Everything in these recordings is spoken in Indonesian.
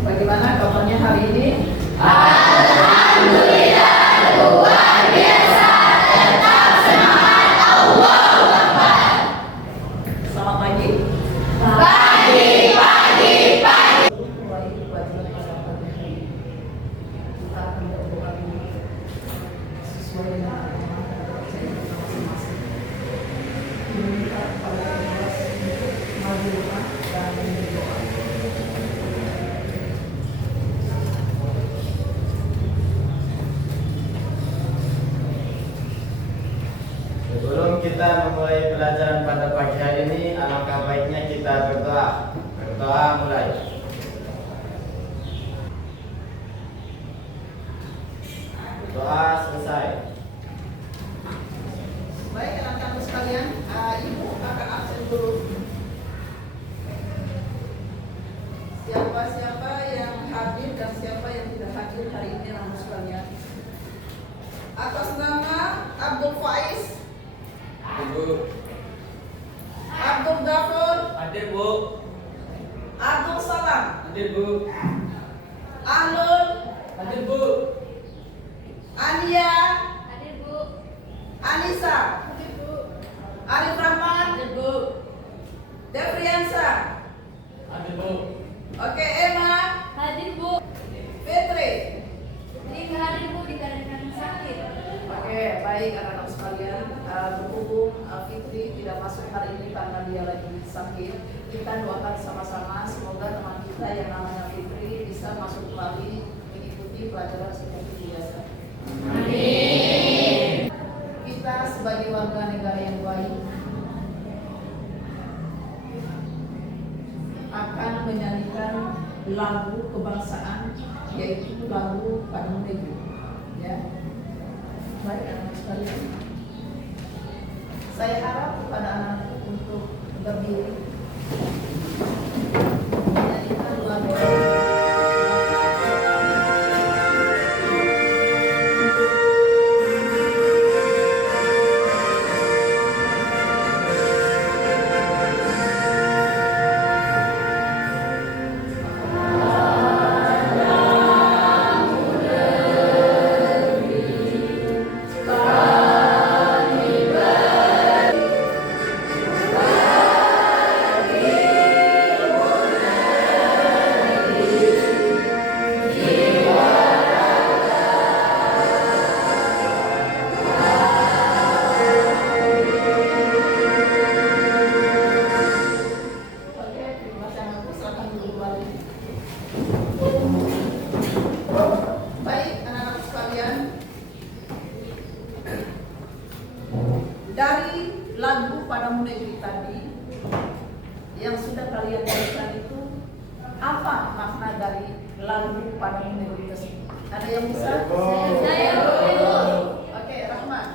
Bagaimana kabarnya hari ini? Alhamdulillah luar biasa, tetap semangat, Allahu Akbar. Selamat pagi. Pagi. Kita akan berdoa dulu sesuai dengan agama dan kepercayaan kita masing-masing. Meminta kepada Allah untuk maju rumah dan berdoa. Sebelum kita memulai pelajaran pada pagi hari ini, alangkah baiknya kita berdoa. Berdoa mulai. Berdoa selesai. Baik, anak-anak sekalian, Ibu akan absen dulu. Siapa-siapa yang hadir dan siapa yang tidak hadir hari ini, anak-anak sekalian. Atas nama Abdul Faiz, Ibu. Abdul Ghafur, Hadir, Bu. Abdul Salam, Hadir, Bu. Ahlul, Hadir, Bu. Ania, Hadir Bu. Anissa, Hadir Bu. Arif Rahman, Hadir, Bu. Devriansa, Hadir, Bu. oke, Emma, Hadir Bu. Fitri. Ini hadir Bu dikarenakan sakit. Oke, baik anak-anak sekalian, berhubung Fitri tidak masuk hari ini karena dia lagi sakit, kita doakan sama-sama semoga teman kita yang namanya Fitri bisa masuk kembali mengikuti pelajaran seperti biasa. Amin. Kita sebagai warga negara yang baik akan menyanyikan lagu kebangsaan, yaitu lagu Padamu Negeri. Ya. Baik anak-anak sekalian, saya harap kepada anak untuk berdiri menyanyikan lagu. Oke, terima kasih anakku, silakan duduk kembali. Baik anak-anak sekalian, dari lagu Padamu Negeri tadi yang sudah kalian nyanyikan itu, apa makna dari lagu Padamu Negeri tersebut? Ada yang bisa? Saya Bu. Oke, Rahman.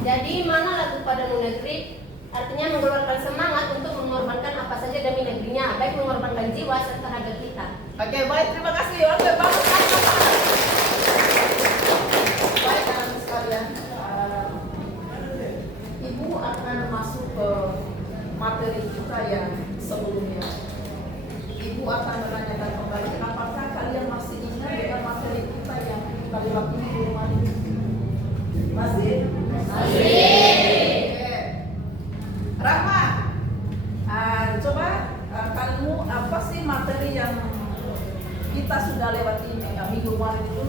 Jadi mana lagu Padamu Negeri? Artinya mengeluarkan semangat untuk mengorbankan apa saja demi negerinya, baik mengorbankan jiwa serta raga kita. Oke, baik, terima kasih. Oke, bagus. Baik, anak-anak sekalian, Ibu akan masuk ke materi kita yang sebelumnya. Ibu akan menanyakan kembali, apakah kalian masih ingat dengan materi kita yang kita lewati di rumah ini? Masih? Oke. Rahma, coba kamu apa sih materi yang kita sudah lewati minggu kemarin itu?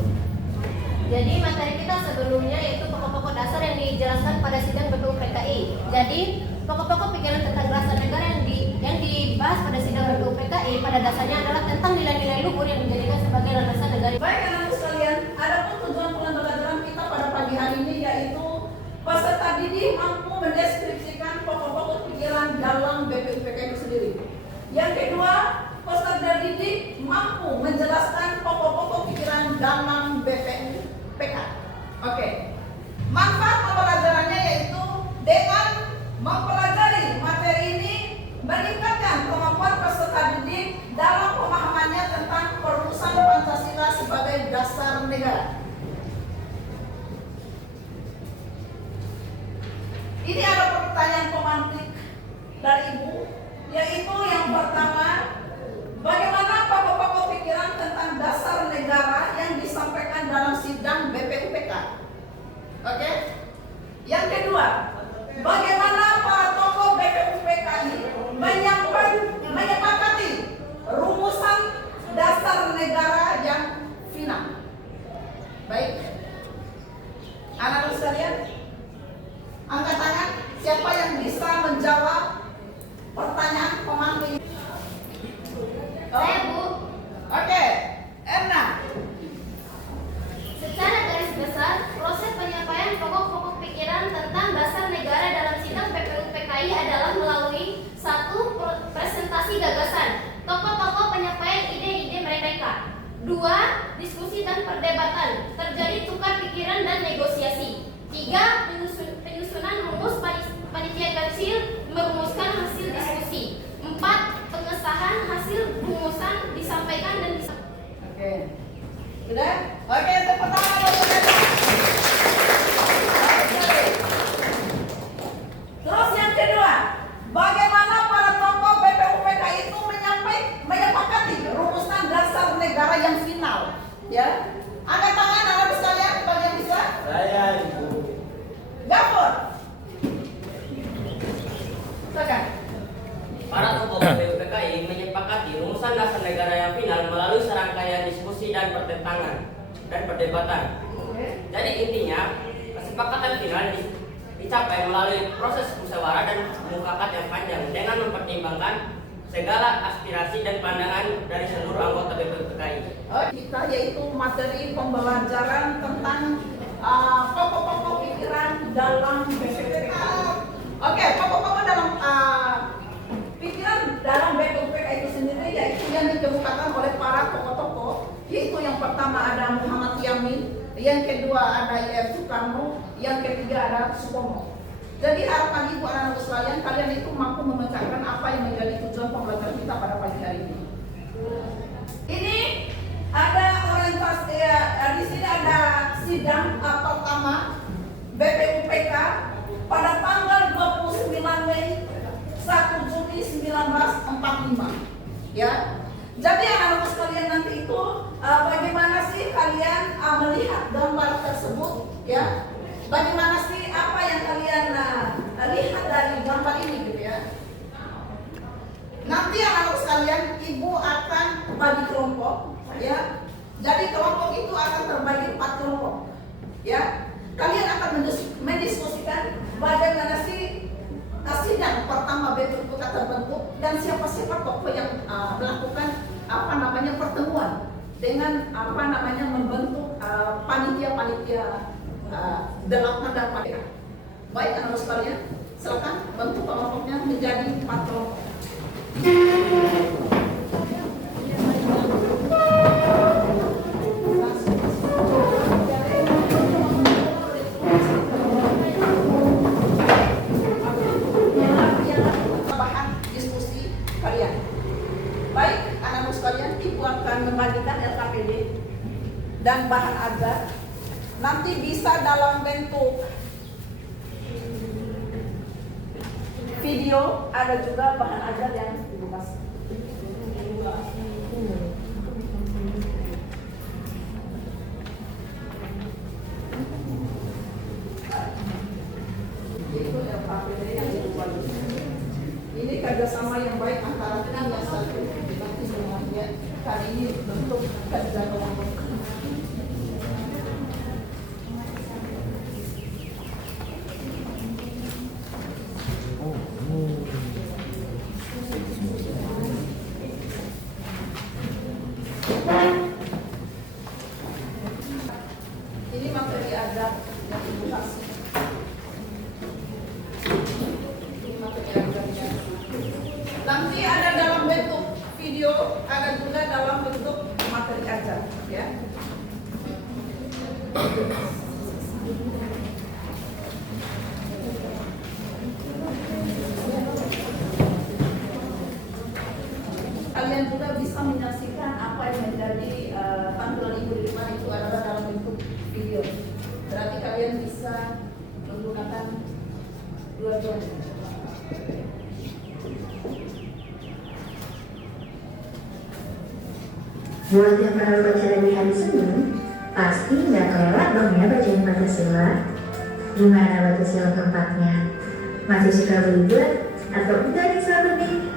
Jadi materi kita sebelumnya yaitu pokok-pokok dasar yang dijelaskan pada sidang BPU PKI. Jadi pokok-pokok pikiran tentang rasa negara yang dibahas pada sidang BPU PKI pada dasarnya adalah tentang nilai-nilai luhur yang dijadikan sebagai landasan negara. Baik anak-anak sekalian, adapun tujuan pembelajaran kita pada pagi hari ini yaitu peserta didik mampu mendeskripsikan pokok-pokok pikiran dalam BPU PKI itu sendiri. Yang kedua, peserta didik mampu menjelaskan pokok-pokok pikiran dalam BPU PKI. Oke. Manfaat pembelajarannya yaitu dengan mempelajari materi ini meningkatkan kemampuan peserta didik dalam pemahamannya tentang perumusan Pancasila sebagai dasar negara. Ini ada pertanyaan pemantik dari Ibu, yaitu yang pertama, bagaimana pokok-pokok pikiran tentang dasar negara yang disampaikan dalam sidang BPUPK? Oke. Yang kedua, bagaimana para tokoh BPUPK ini menyepakati rumusan dasar negara yang final? Baik. Anak-anak sekalian, angkat tangan siapa yang bisa menjawab pertanyaan pemantik. Saya, Bu. Oke, Erna. Secara garis besar, proses penyampaian pokok-pokok pikiran tentang dasar negara dalam sidang BPUPKI adalah melalui satu, presentasi gagasan tokoh-tokoh penyampaian ide-ide mereka. Dua, diskusi dan perdebatan, terjadi tukar pikiran dan negosiasi. Tiga, penyusunan rumus panitia kecil merumuskan hasil diskusi. Empat, pengesahan hasil rumusan disampaikan dan Oke. Sudah? Oke, tepuk tangan untuk mereka. Oke. Terus yang kedua, bagaimana para tokoh BPUPK itu menyepakati rumusan dasar negara yang final? Ya. Angkat tangan anak sekalian, bagi yang bisa. Saya, Ibu. Gafur. Silakan. Para tokoh BPUPKI menyepakati rumusan dasar negara yang final melalui serangkaian diskusi dan pertentangan dan perdebatan. Jadi intinya, kesepakatan final dicapai melalui proses musyawarah dan mufakat yang panjang dengan mempertimbangkan segala aspirasi dan pandangan dari seluruh anggota BPUPKI. Kita yaitu materi pembelajaran tentang pokok-pokok pikiran dalam BPUPK. Oke, pokok-pokok dalam pikiran dalam BPUPK itu sendiri yaitu yang dikemukakan oleh para tokoh-tokoh, yaitu yang pertama ada Muhammad Yamin, yang kedua ada Y.F. Soekarno, yang ketiga ada Supomo. Jadi harapan ibu anak-anak sekalian, kalian itu mampu memecahkan apa yang menjadi tujuan pembelajaran kita pada pagi hari ini. Ini ada orientasi di sini ada sidang pertama BPUPK pada tanggal 29 Mei 1 Juni 1945. Ya. Jadi anak-anak sekalian nanti itu bagaimana sih kalian melihat gambar tersebut, ya? Bagaimana sih apa yang kalian lihat dari gambar ini gitu ya? Nanti anak-anak sekalian, ibu akan bagi kelompok, ya. Jadi kelompok itu akan terbagi 4 kelompok, ya. Kalian akan mendiskusikan bagaimana sih sidang pertama BPUPK terbentuk dan siapa-siapa tokoh yang melakukan pertemuan dengan membentuk panitia-panitia 8 dan 4. Baik anak-anak sekalian, silakan bentuk kelompoknya menjadi 4 kelompok. Membagikan LKPD dan bahan ajar nanti bisa dalam bentuk video, ada juga bahan ajar yang dibuka. Itu LKPD yang dibuka. Ini kerjasama yang baik antara tim yang satu nanti semuanya. Kali ini bentuk kerja kelompok. Ini materi ajar yang edukasi. Ini materi ajarnya. Nanti ada dalam bentuk video, ada juga dalam bentuk materi ajar, ya. Kalian juga bisa menyaksikan apa yang menjadi tampilan ibu di depan itu adalah dalam bentuk video. Berarti kalian bisa menggunakan dua-duanya. Buat yang pernah baca di hari Senin, pasti nggak kelewat dong ya bacain Pancasila. Gimana baca sila keempatnya? Masih suka beribut atau udah nih sahabat nih?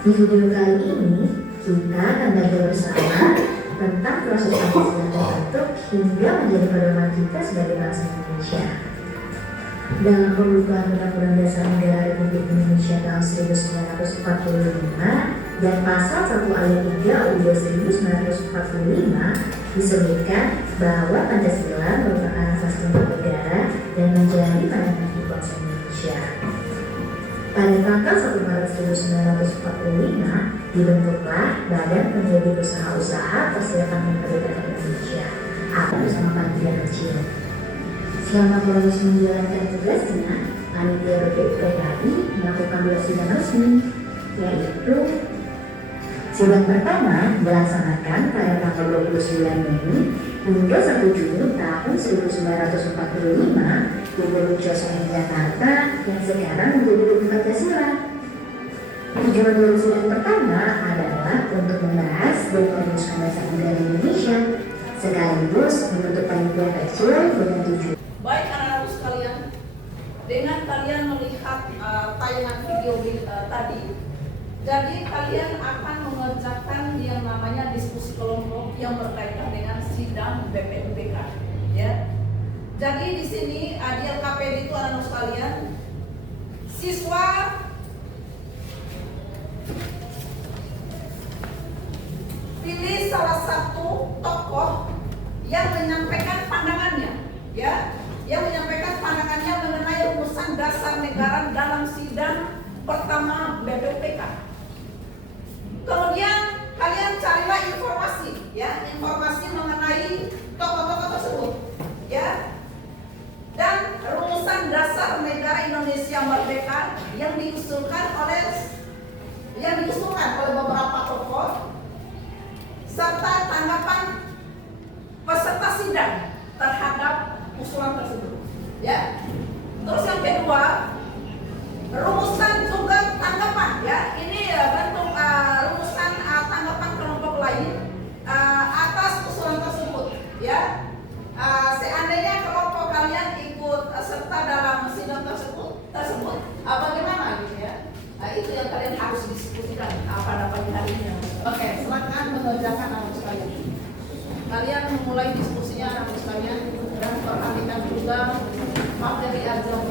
Di video kali ini, kita akan belajar bersama tentang proses Pancasila terbentuk hingga menjadi pedoman kita sebagai bangsa Indonesia. Dalam pembukaan Undang-Undang Dasar Negara Republik Indonesia tahun 1945 dan pasal 1 ayat 3 UUD 1945 disebutkan bahwa Pancasila merupakan asas pembentuk negara dan menjadi pandangan hidup bangsa Indonesia. Pada tanggal 1 Maret 1945 dibentuklah Badan Penyedia Usaha-Usaha Persiapan Kemerdekaan Indonesia atau bersama panitia kecil. Selama proses menjalankan tugasnya, panitia BPUPKI melakukan 2 sidang resmi, yaitu sidang pertama dilaksanakan pada tanggal 29 Mei hingga 1 Juni tahun 1945 di Gedung Joseng Jakarta yang sekarang menjadi Gedung Pancasila. Tujuan dari sidang pertama adalah untuk membahas dan merumuskan dasar negara Indonesia sekaligus membentuk panitia kecil dengan tujuan. Baik anak-anak sekalian, dengan kalian melihat tayangan video tadi, jadi kalian akan mengerjakan yang namanya diskusi kelompok yang berkaitan dengan sidang BPUPK, ya. Jadi di sini di LKPD itu anak-anak sekalian, siswa pilih salah satu tokoh yang menyampaikan pandangannya, ya, yang menyampaikan pandangannya mengenai rumusan dasar negara dalam sidang pertama BPUPK. Kemudian kalian carilah informasi, ya, informasi mengenai tokoh-tokoh tersebut, ya, dan rumusan dasar negara Indonesia Merdeka yang diusulkan oleh beberapa tokoh serta tanggapan peserta sidang terhadap usulan tersebut, ya. Terus yang kedua, rumusan juga tanggapan, ya. Ini bentuk rumusan tanggapan kelompok lain atas usulan tersebut, ya. Seandainya kelompok kalian ikut serta dalam sidang tersebut, bagaimana gitu, ya. Itu yang kalian harus diskusikan pada pagi hari ini. Oke, silakan mengerjakan anak sekalian. Kalian memulai diskusinya anak sekalian dan perhatikan juga materi ajar.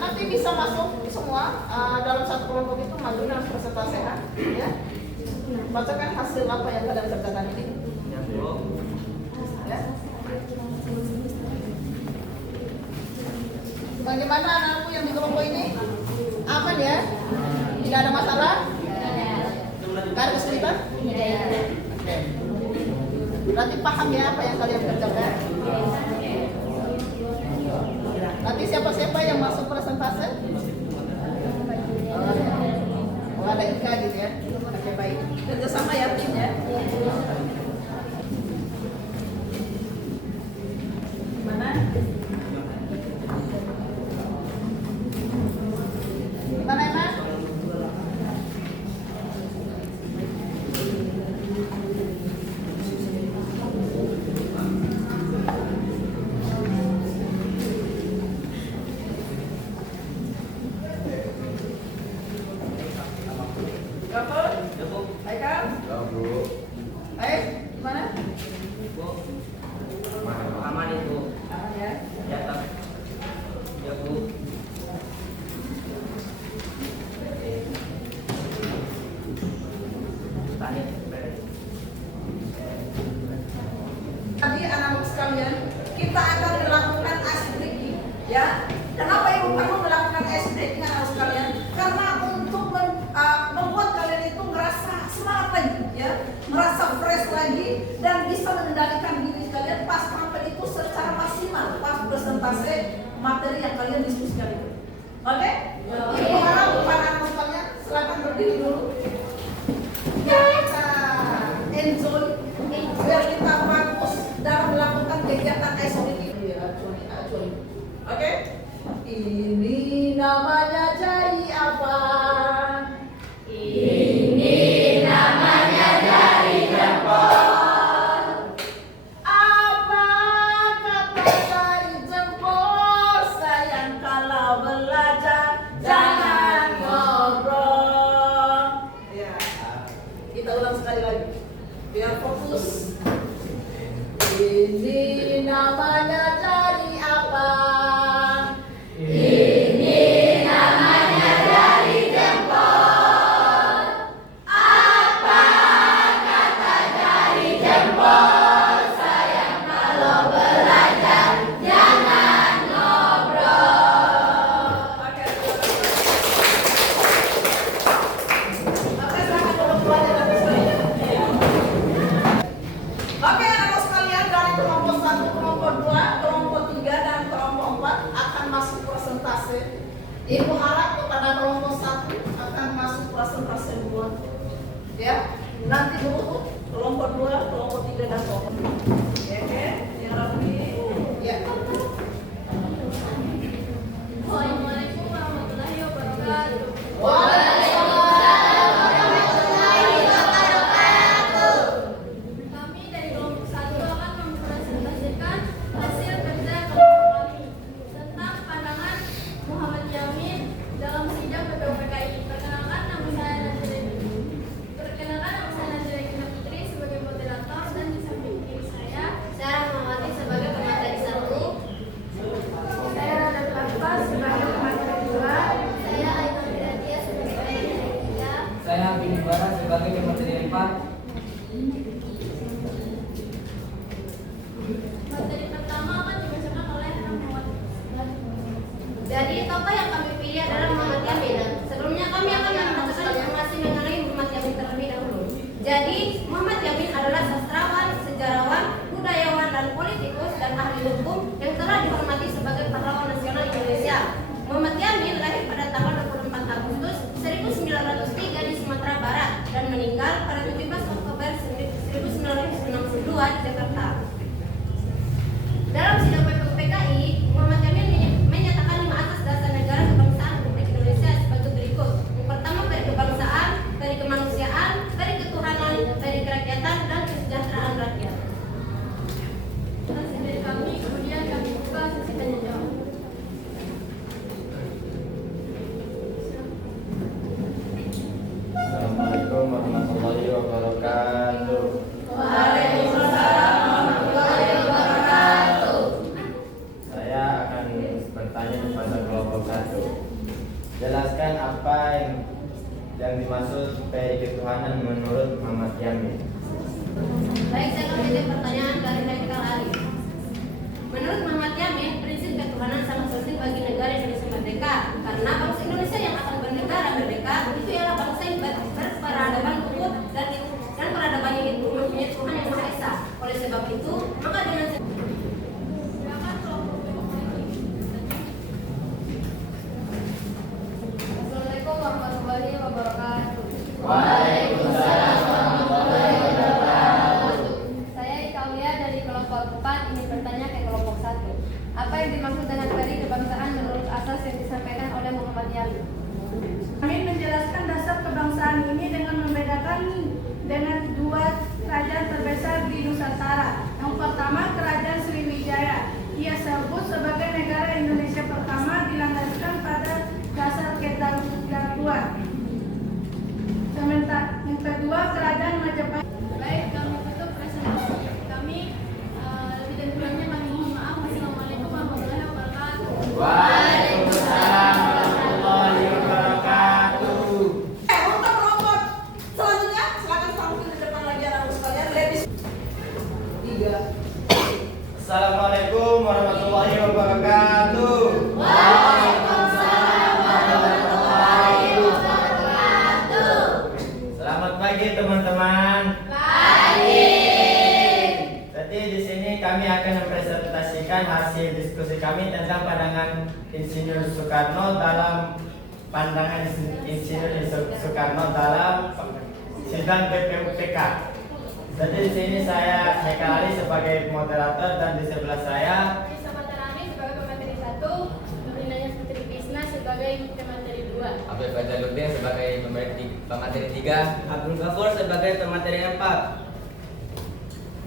Nanti bisa masuk semua dalam satu kelompok itu maju dalam peserta sehat, ya. Bacakan hasil apa yang kalian kerjakan ini. Ya. Bagaimana anakku yang di kelompok ini? Aman ya? Tidak ada masalah? Tidak ada kesulitan? Oke. Berarti paham ya apa yang kalian kerjakan? Nanti siapa-siapa yang masuk presentase? Oh, ada Ika gitu ya? Oke, baik. Kerjasama ya tim ya? Gimana? Gimana Emma? Gafur? Ya Bu. Haikal? Ya, Bu. Baik, gimana? Bu. Aman itu. Aman ya? Ya tak. Ya Bu. Tadi beres. Tadi anak-anak sekalian, kita akan melakukan ice breaking, ya. Kenapa ibu perlu melakukan ice breaking anak sekalian? Karena untuk membuat kalian itu merasa semangat lagi, ya, merasa fresh lagi dan bisa mengendalikan diri kalian pas tampil itu secara maksimal pas presentasi materi yang kalian diskusikan itu. Oke? Ibu harap anak-anak sekalian silakan berdiri dulu. Ya, kita enjoy biar kita fokus dalam melakukan kegiatan SBT. Oke? Ini namanya jadi apa? Ini namanya jadi jempol. Apa kata dari jempol? Sayang kalau belajar jangan ngobrol. Ya. Kita ulang sekali lagi biar fokus. Ini namanya dari apa? Ini namanya dari jempol. Apa kata dari jempol? Sayang kalau belajar jangan ngobrol. Oke, silakan dulu belajar dari saya. Oke, anak sekalian dari kelompok 1, kelompok 2, kelompok 3, dan kelompok 4 akan masuk presentase. Ibu harap kepada kelompok 1 akan masuk presentase 2. Ya, nanti dulu kelompok 2, kelompok 3, dan kelompok 4. Oke, yang rapi. Ya. Assalamualaikum warahmatullahi wabarakatuh. Waalaikumsalam warahmatullahi wabarakatuh. Kami dari kelompok 1 akan mempresentasikan hasil kerja kelompok kami tentang pandangan Muhammad Yamin dalam sidang BPUPKI. Perkenalkan nama saya Najwa Putri sebagai moderator, dan di samping kiri saya Rahmawati sebagai pemateri 1. Saya Rada Plakpa sebagai pemateri 2. Saya Ainul Hidayah sebagai pemateri 3. Saya Bin Bara sebagai pemateri 4. Materi pertama akan dibacakan oleh Rahmawati. Jadi tokoh yang kami pilih adalah Muhammad Yamin. Sebelumnya kami akan mendapatkan informasi mengenai Muhammad Yamin terlebih dahulu. Jadi Muhammad Yamin adalah sastrawan, sejarawan, budayawan, dan politikus dan ahli hukum yang telah dihormati sebagai pahlawan nasional Indonesia. Muhammad Yamin lahir pada tanggal 24 Agustus 1903 di Sumatera Barat dan meninggal pada 17 Oktober 1962 di Jakarta. Dalam sidang BPUPKI, Muhammad Yamin menyatakan 5 asas dasar negara kebangsaan Republik Indonesia sebagai berikut. Yang pertama, peri kebangsaan, peri kemanusiaan, peri ketuhanan, peri kerakyatan, dan kesejahteraan rakyat. Hasil dari kami, kemudian kami buka sesi tanya jawab. Assalamualaikum warahmatullahi wabarakatuh. Waalaikumsalam warahmatullahi wabarakatuh. Saya akan bertanya kepada kelompok 1. Jelaskan apa yang dimaksud peri ketuhanan menurut Muhammad Yamin. Baik, saya akan menjawab pertanyaan dari Haikal Ali. Menurut Muhammad Yamin, prinsip ketuhanan sangat penting bagi negara Indonesia. Karena bangsa Indonesia yang akan bernegara merdeka itu ialah bangsa yang berperadaban utuh dan peradabannya itu mempunyai Tuhan yang Maha Esa. Oleh sebab itu, maka dengan Assalamualaikum warahmatullahi wabarakatuh. Waalaikumsalam warahmatullahi wabarakatuh. Saya Ika Aulia dari kelompok 4 ingin bertanya ke kelompok 1. Apa yang dimaksud dengan negari kebangsaan menurut asas yang disampaikan oleh Muhammad Yamin? Kami menjelaskan dasar kebangsaan ini dengan membedakan dengan dua kerajaan terbesar di Nusantara. Yang pertama, Kerajaan Sriwijaya. Ia sebut sebagai negara Indonesia pertama dilandaskan pada dasar kedaulatan. Sementara yang kedua, Kerajaan Majapahit. Baik, kami tutup presentasi kami. Lebih dan kurangnya kami mohon maaf. Wassalamualaikum warahmatullahi wabarakatuh. Waalaikumsalam warahmatullahi wabarakatuh. Untuk kelompok selanjutnya silakan tampil di depan lagi anak sekalian. Lebih 3. Assalamualaikum warahmatullahi wabarakatuh. Waalaikumsalam warahmatullahi wabarakatuh. Selamat pagi teman-teman. Pagi. Jadi di sini kami akan mempresentasikan hasil diskusi kami tentang pandangan Insinyur Soekarno dalam sidang BPUPK. Jadi di sini saya Haikal Ali sebagai moderator dan di sebelah saya Samantha Rami sebagai pemateri 1, Nurlinanya Putri Krisna sebagai pemateri 2. Abdul Fadluddin sebagai pemateri 3. Abdul Ghafur sebagai pemateri 4.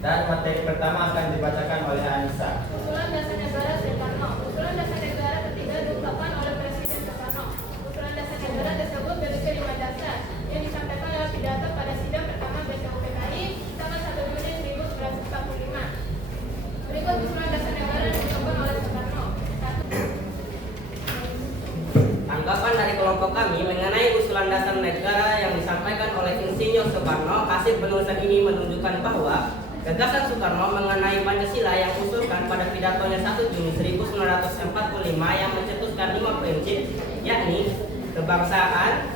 dan materi pertama akan dibacakan oleh Anissa. Usulan dasar negara Soekarno. Usulan dasar negara ketiga diungkapkan oleh Presiden Soekarno. Usulan dasar negara tersebut berisi 5 dasar yang disampaikan dalam pidato pada sidang pertama BPUPKI tanggal 1 Juni 1945. Berikut usulan dasar negara yang diungkapkan oleh Soekarno. 1. Tanggapan dari kelompok kami mengenai usulan dasar negara yang disampaikan oleh Insinyur Soekarno. Hasil penulisan ini menunjukkan bahwa gagasan Soekarno mengenai Pancasila yang usulkan pada pidatonya 1 Juni 1945 yang mencetuskan 5 prinsip, yakni kebangsaan,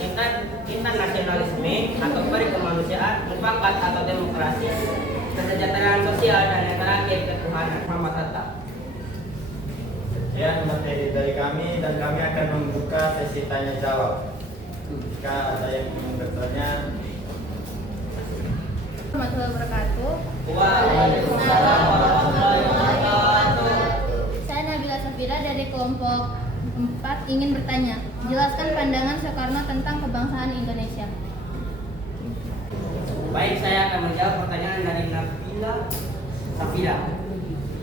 internasionalisme atau perikemanusiaan, mufakat atau demokrasi, kesejahteraan sosial, dan yang terakhir ketuhanan. Muhammad Hatta. Sekian materi dari kami dan kami akan membuka sesi tanya jawab. Jika ada yang ingin bertanya, Warahmatullahi wabarakatuh. Waalaikumsalam warahmatullahi wabarakatuh. Saya Nabila Safira dari kelompok 4 ingin bertanya. Jelaskan pandangan Soekarno tentang kebangsaan Indonesia. Baik, saya akan menjawab pertanyaan dari Nabila Safira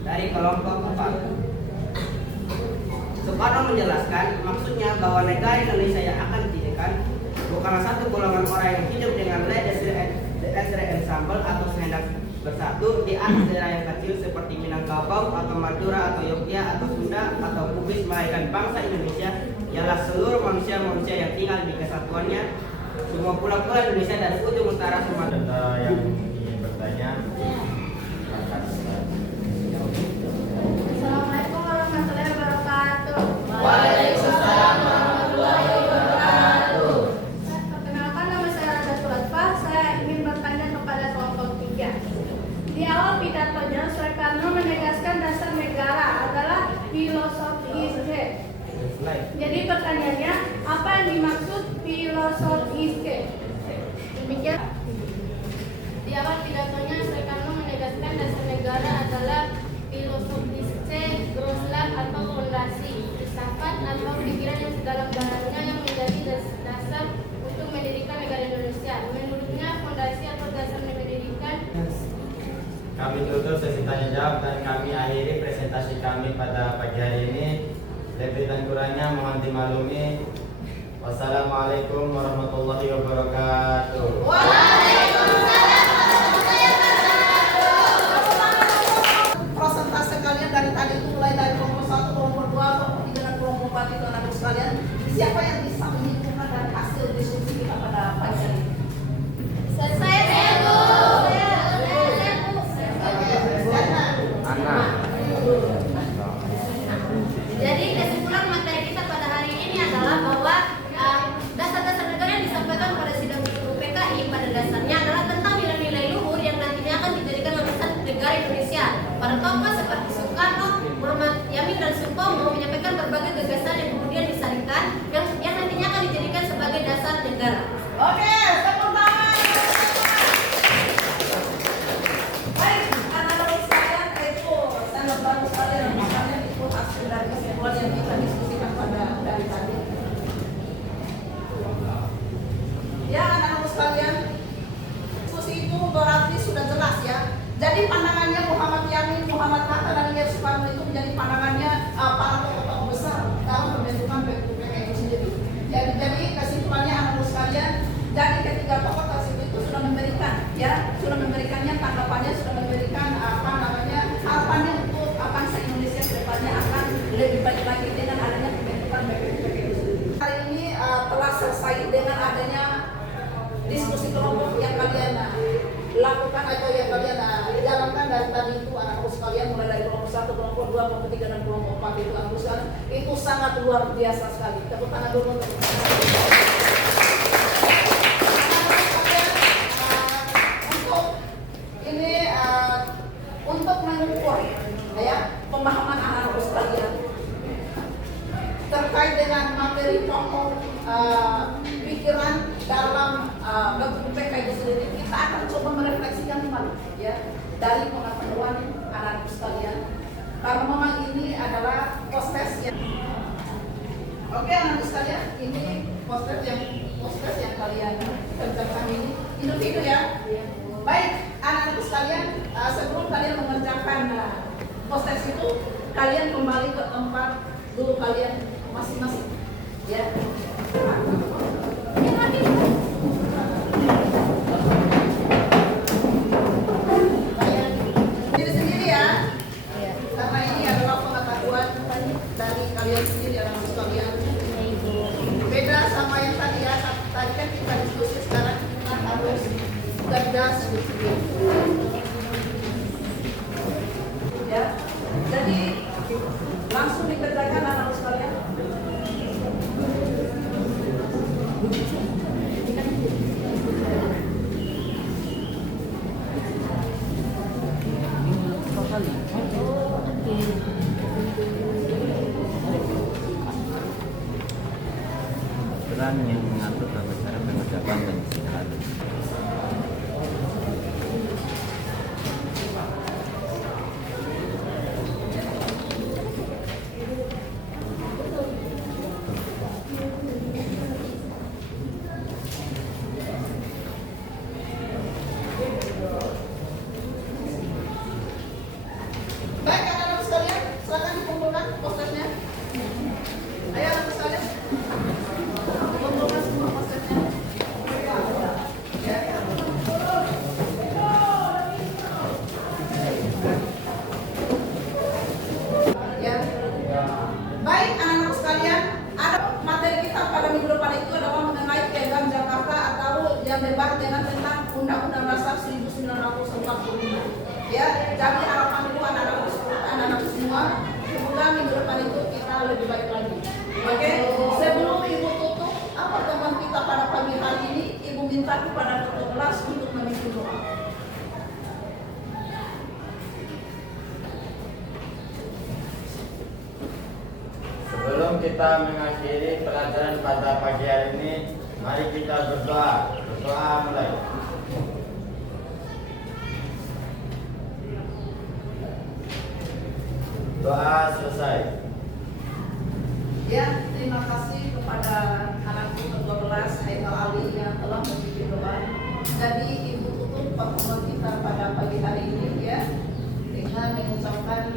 dari kelompok 4. Soekarno menjelaskan maksudnya bahwa negara Indonesia yang akan didirikan bukanlah satu golongan orang yang hidup dengan desire ensemble atau sehendak bersatu di atas daerah yang kecil seperti Minangkabau atau Madura atau Yogyakarta atau Sunda atau Bugis, melainkan bangsa Indonesia ialah seluruh manusia-manusia yang tinggal di kesatuannya semua pulau-pulau Indonesia dari ujung utara Sumatera. ada yang ingin bertanya? Silakan. Assalamualaikum warahmatullahi wabarakatuh. Waalaikumsalam warahmatullahi wabarakatuh. Perkenalkan, nama saya Radatul Atfah. Saya ingin bertanya kepada kelompok 3. Di awal pidatonya, Soekarno menegaskan dasar negara adalah filosofisme. Jadi pertanyaannya, apa yang dimaksud filosofisme? Demikian. Di awal pidatonya Soekarno menegaskan dasar negara adalah filosofisme, groslag atau fondasi, filsafat atau pikiran yang sedalam-dalamnya yang menjadi dasar untuk mendirikan negara Indonesia. Menurutnya fondasi atau dasar mendirikan. Kami tutup sesi tanya jawab dan kami akhiri presentasi kami pada pagi hari ini. Lebih dan kurangnya mohon dimaklumi. Wassalamualaikum warahmatullahi wabarakatuh. Prosentase kalian dari tadi itu mulai dari kelompok 1, kelompok 2, kelompok 3 dan kelompok 4 itu anak sekalian. Siapa yang bisa menghitungkan dari hasil diskusi kita pada pagi hari ini? Saya Bu. Jadi kesimpulan materi kita pada hari ini adalah bahwa yang kita diskusikan pada dari tadi. Ya anak-anak sekalian, diskusi itu berarti sudah jelas ya. Jadi pandangannya Muhammad Yamin, Muhammad Hatta dan Yer Soekarno itu menjadi pandangannya para tokoh-tokoh besar dalam pembentukan PKI itu sendiri. Jadi kesimpulannya anak-anak sekalian, dari ketiga tokoh tersebut itu sudah memberikan ya, sudah memberikannya tanggapannya, sudah memberikan harapannya untuk bangsa Indonesia ke depannya akan lebih baik lagi dengan adanya pembentukan PKI itu sendiri. Hari ini telah selesai dengan adanya diskusi kelompok yang kalian lakukan atau yang kalian jalankan dari tadi itu anak-anak sekalian, mulai dari kelompok 1, kelompok 2, kelompok 3 dan kelompok 4 itu anak sekalian, itu sangat luar biasa sekali. Tepuk tangan dulu untuk untuk mengukur ya pemahaman anak-anak sekalian terkait dengan materi pokok pikiran dalam bentuk PKI itu sendiri. Kita akan coba merefleksikan kembali ya dari pengetahuan anak-anak sekalian, karena memang ini adalah proses yang oke anak-anak sekalian, ini proses yang kalian kerjakan ini individu ya. Baik anak-anak sekalian, sebelum kalian mengerjakan proses itu, kalian kembali ke tempat dulu kalian masing-masing ya. Sendiri-sendiri ya, karena ini adalah pengetahuan dari kalian sendiri anak-anak sekalian. Beda sama yang tadi ya, tadi kan kita diskusi, sekarang kita harus cerdas ya. Jadi langsung dikerjakan anak-anak sekalian. Aturan yang mengatur tata cara pengucapan dan istilah. Baik anak-anak sekalian, silakan dikumpulkan posternya. Ayo anak sekalian, kumpulkan semua posternya. Ya. Ya. Baik anak-anak sekalian, ada materi kita pada minggu depan itu adalah mengenai Piagam Jakarta atau yang debat dengan tentang Undang-Undang Dasar 1945. Ya, jadi harapan itu anak-anak semua, semoga minggu depan itu kita lebih baik lagi. Oke, sebelum ibu tutup pertemuan kita pada pagi hari ini, ibu minta kepada ketua kelas untuk memimpin doa. Sebelum kita mengakhiri pelajaran pada pagi hari ini, mari kita berdoa. Berdoa mulai. Doa selesai. Ya, terima kasih kepada anakku ketua kelas Haikal Ali yang telah memimpin doa. Jadi ibu tutup pertemuan kita pada pagi hari ini ya dengan mengucapkan